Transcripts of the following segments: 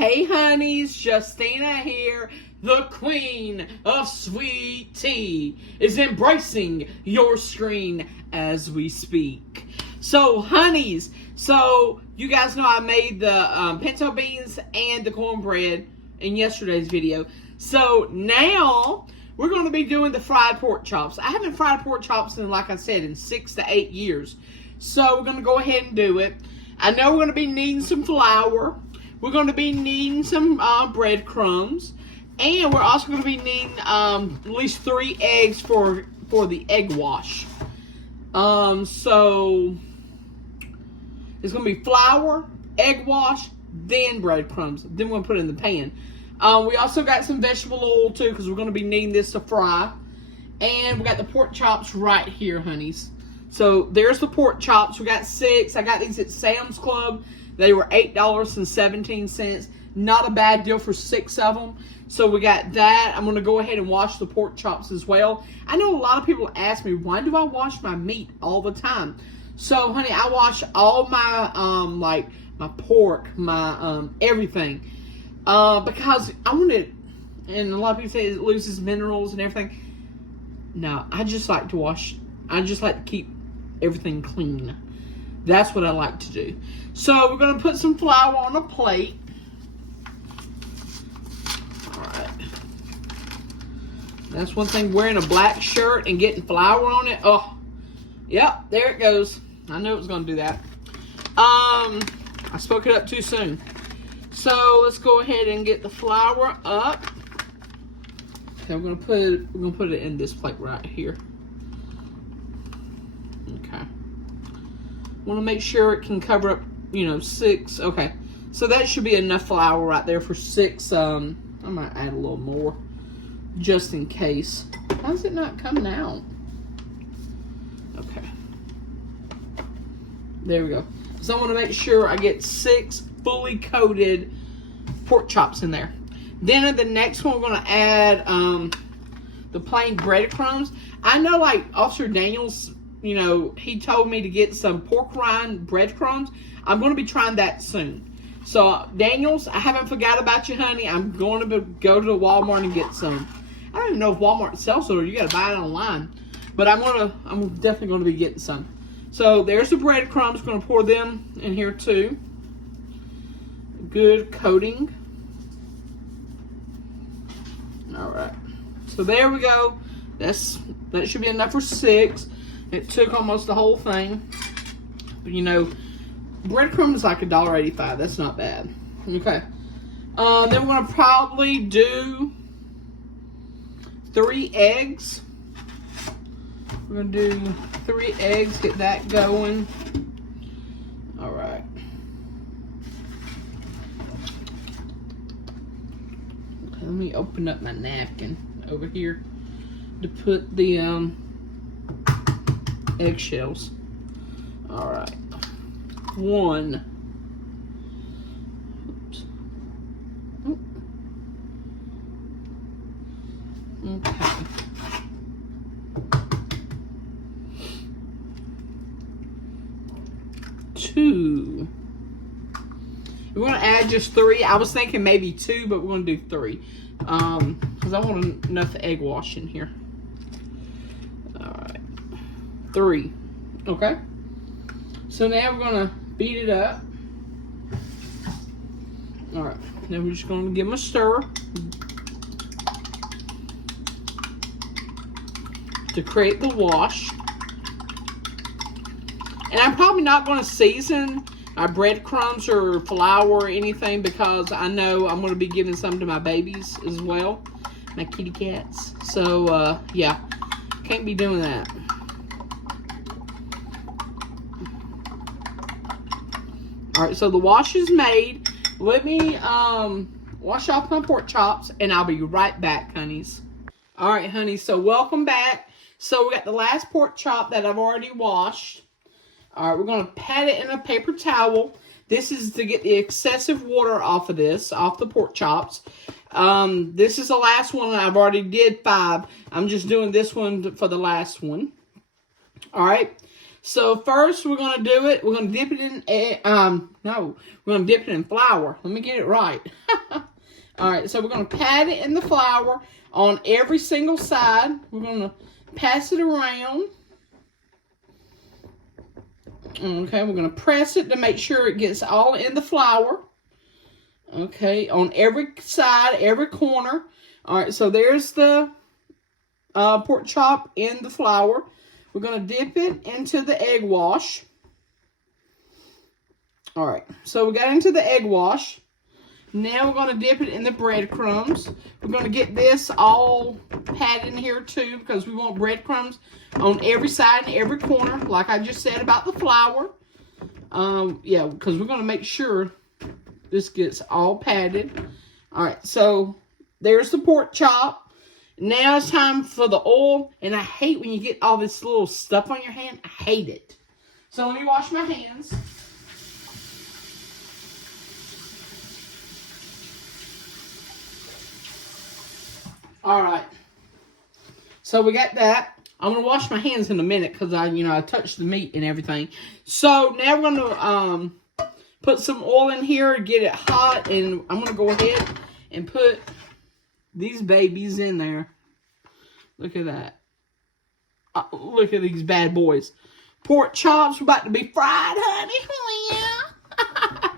Hey honeys, Justina here, the queen of sweet tea, is embracing your screen as we speak. So honeys, you guys know I made the pinto beans and the cornbread in yesterday's video. So now we're going to be doing the fried pork chops. I haven't fried pork chops in, like I said, in 6 to 8 years. So we're going to go ahead and do it. I know we're going to be needing some flour. We're going to be needing some breadcrumbs. And we're also going to be needing at least 3 eggs for the egg wash. So it's going to be flour, egg wash, then breadcrumbs. Then we're going to put it in the pan. We also got some vegetable oil too, because we're going to be needing this to fry. And we got the pork chops right here, honeys. So there's the pork chops. We got 6. I got these at Sam's Club. They were $8.17. Not a bad deal for 6 of them. So we got that. I'm going to go ahead and wash the pork chops as well. I know a lot of people ask me, why do I wash my meat all the time? So, honey, I wash all my, like, my pork, my, everything. Because I want it, and a lot of people say it loses minerals and everything. No, I just like to wash, I just like to keep everything clean. That's what I like to do. So we're going to put some flour on a plate. Alright. That's one thing, wearing a black shirt and getting flour on it. Oh, yep, there it goes. I knew it was going to do that. I spoke it up too soon. So let's go ahead and get the flour up. Okay, we're gonna put it in this plate right here. Okay. Want to make sure it can cover up, 6. Okay, so that should be enough flour right there for 6. I might add a little more, just in case. How's it not coming out? Okay. There we go. So I want to make sure I get 6 fully coated pork chops in there. Then in the next one, we're going to add the plain breadcrumbs. I know, like, Officer Daniels, he told me to get some pork rind breadcrumbs. I'm going to be trying that soon. So, Daniels, I haven't forgot about you, honey. I'm going to go to Walmart and get some. I don't even know if Walmart sells it or you got to buy it online. But I'm definitely going to be getting some. So, there's the breadcrumbs. Going to pour them in here, too. Good coating. Alright. So there we go. That should be enough for 6. It took almost the whole thing. But breadcrumbs is like $1.85. That's not bad. Okay. Then we're going to probably do 3 eggs. We're going to do 3 eggs. Get that going. Alright. Let me open up my napkin over here to put the eggshells. Alright. 1. Oops. Okay. 2. We're going to add just 3. I was thinking maybe 2, but we're going to do 3. Because I want enough egg wash in here. Alright. 3. Okay. So now we're going to beat it up. Alright. Then we're just going to give them a stir. To create the wash. And I'm probably not going to season my breadcrumbs or flour or anything, because I know I'm going to be giving some to my babies as well, my kitty cats. So yeah, can't be doing that. All right, so the wash is made. Let me wash off my pork chops, and I'll be right back, honeys. All right, honeys, so welcome back. So we got the last pork chop that I've already washed. All right, we're going to pat it in a paper towel. This is to get the excessive water off of this, off the pork chops. This is the last one. I've already did 5. I'm just doing this one for the last one. All right. So first we're gonna do it. We're gonna dip it in we're gonna dip it in flour. Let me get it right. All right, so we're gonna pat it in the flour on every single side. We're gonna pass it around. Okay, we're gonna press it to make sure it gets all in the flour. Okay, on every side, every corner. All right, so there's the pork chop in the flour. We're going to dip it into the egg wash. All right, so we got into the egg wash. Now we're going to dip it in the breadcrumbs. We're going to get this all patted in here too because we want breadcrumbs on every side and every corner, like I just said about the flour. Yeah, because we're going to make sure this gets all patted. All right, so there's the pork chop. Now it's time for the oil, and I hate when you get all this little stuff on your hand. I hate it. So let me wash my hands. All right. So we got that. I'm gonna wash my hands in a minute because I touched the meat and everything. So now we're gonna put some oil in here, get it hot, and I'm gonna go ahead and put these babies in there. Look at that. Look at these bad boys. Pork chops are about to be fried, honey. Yeah.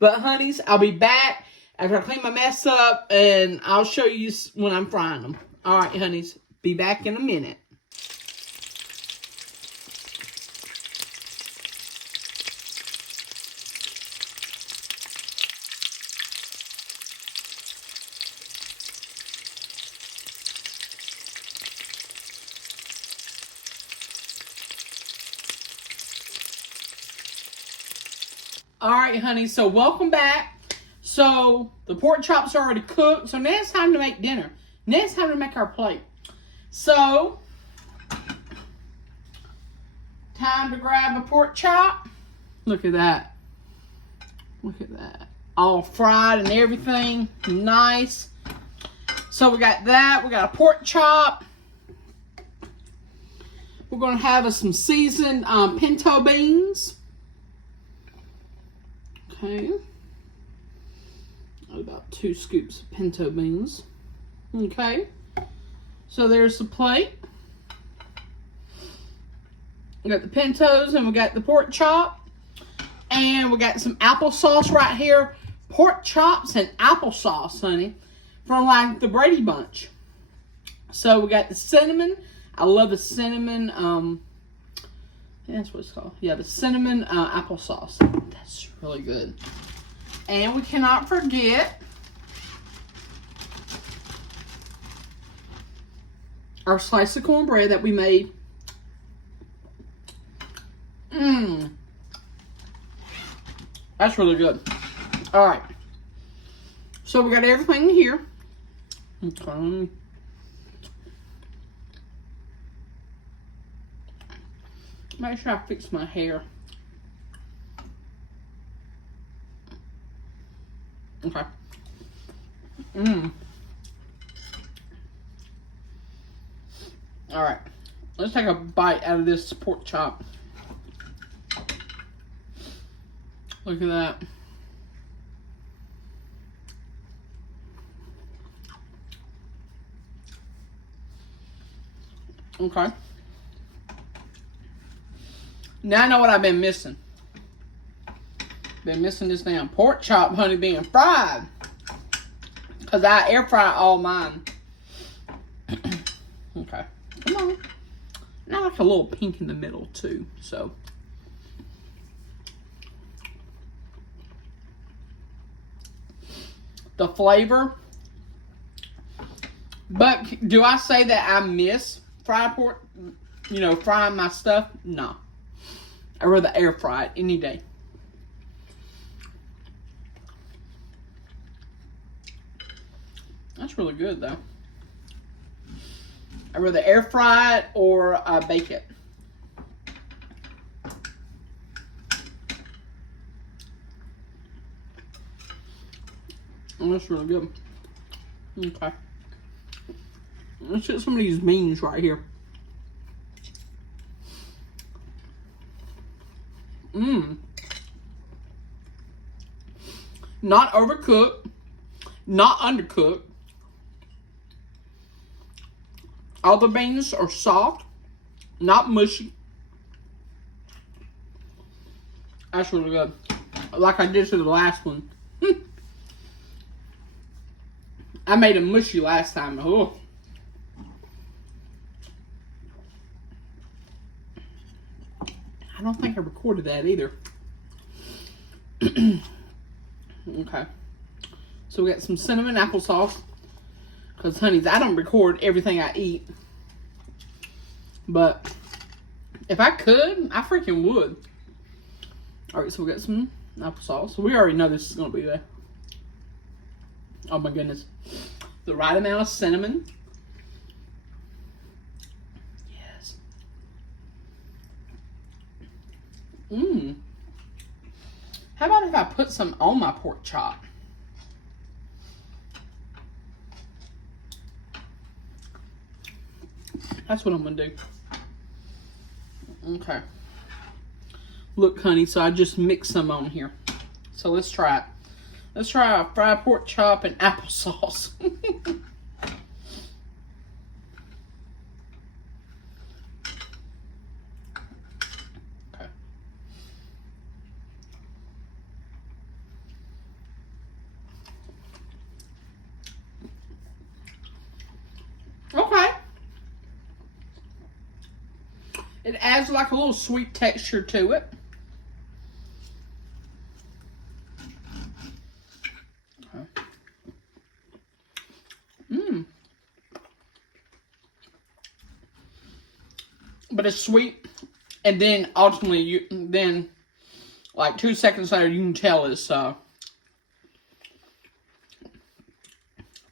But, honeys, I'll be back after I clean my mess up, and I'll show you when I'm frying them. All right, honeys. Be back in a minute. Alright, honey, so welcome back. So, the pork chops are already cooked. So, now it's time to make dinner. Now it's time to make our plate. So, time to grab a pork chop. Look at that. Look at that. All fried and everything. Nice. So, we got that. We got a pork chop. We're going to have some seasoned pinto beans. Okay, about 2 scoops of pinto beans. Okay, so there's the plate. We got the pintos and we got the pork chop. And we got some applesauce right here. Pork chops and applesauce, honey, from like the Brady Bunch. So we got the cinnamon. I love the cinnamon, that's what it's called. Yeah, the cinnamon applesauce. That's really good. And we cannot forget our slice of cornbread that we made. That's really good. All right. So we got everything here. Okay. Make sure I fix my hair. Okay. Alright. Let's take a bite out of this pork chop. Look at that. Okay. Now I know what I've been missing. Been missing this damn pork chop, honey, being fried. Because I air fry all mine. Okay. Come on. And I like a little pink in the middle, too. So. The flavor. But do I say that I miss fried pork? You know, frying my stuff? No. I'd rather air fry it any day. That's really good, though. I'd rather air fry it or bake it. Oh, that's really good. Okay. Let's get some of these beans right here. Mmm. Not overcooked. Not undercooked. All the beans are soft. Not mushy. That's really good. Like I did to the last one. I made them mushy last time. Oh. I don't think I recorded that either. Okay. So we got some cinnamon applesauce. Because, honeys, I don't record everything I eat. But if I could, I freaking would. Alright, so we got some applesauce. So we already know this is going to be there. Oh my goodness. The right amount of cinnamon. Yes. Mmm. How about if I put some on my pork chop? That's what I'm going to do. Okay. Look, honey, so I just mixed some on here. So let's try it. Let's try a fried pork chop and applesauce. Okay. Okay. It adds like a little sweet texture to it. But it's sweet, and then ultimately, then like 2 seconds later, you can tell it's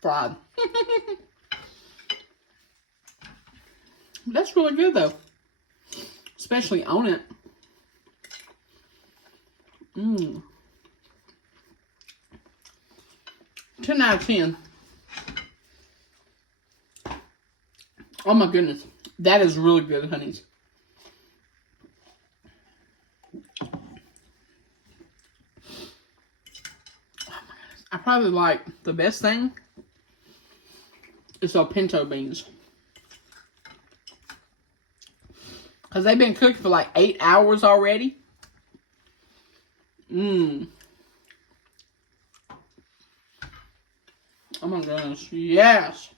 fried. That's really good though, especially on it. 10 out of 10. Oh my goodness. That is really good, honeys. Oh my goodness. I probably like the best thing is the pinto beans. Because they've been cooking for like 8 hours already. Oh my goodness. Yes.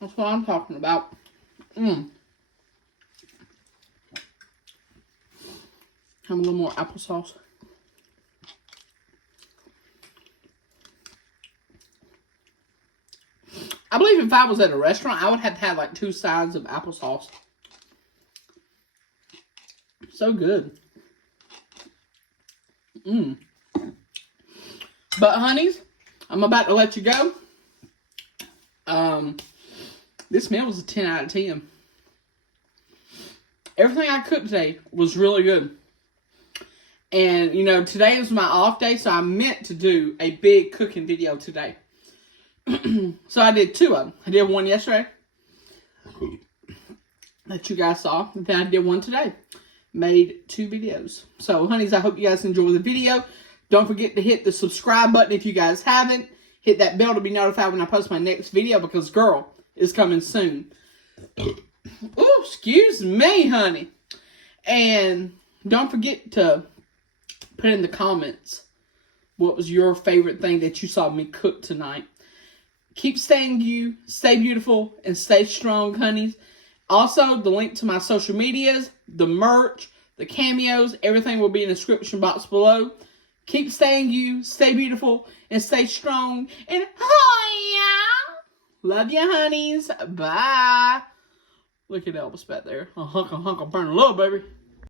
That's what I'm talking about. Have a little more applesauce. I believe if I was at a restaurant, I would have had like 2 sides of applesauce. So good. But honeys, I'm about to let you go. This meal was a 10 out of 10. Everything I cooked today was really good. And, you know, today is my off day, so I meant to do a big cooking video today. So I did 2 of them. I did one yesterday that you guys saw. And then I did one today. Made 2 videos. So, honeys, I hope you guys enjoy the video. Don't forget to hit the subscribe button if you guys haven't. Hit that bell to be notified when I post my next video because, girl, is coming soon. Oh, excuse me, honey. And don't forget to put in the comments what was your favorite thing that you saw me cook tonight. Keep staying you, stay beautiful, and stay strong, honeys. Also, the link to my social medias, the merch, the cameos, everything will be in the description box below. Keep staying you, stay beautiful, and stay strong. And love ya, honeys. Bye. Look at Elvis back there. A hunk of burn a little, baby.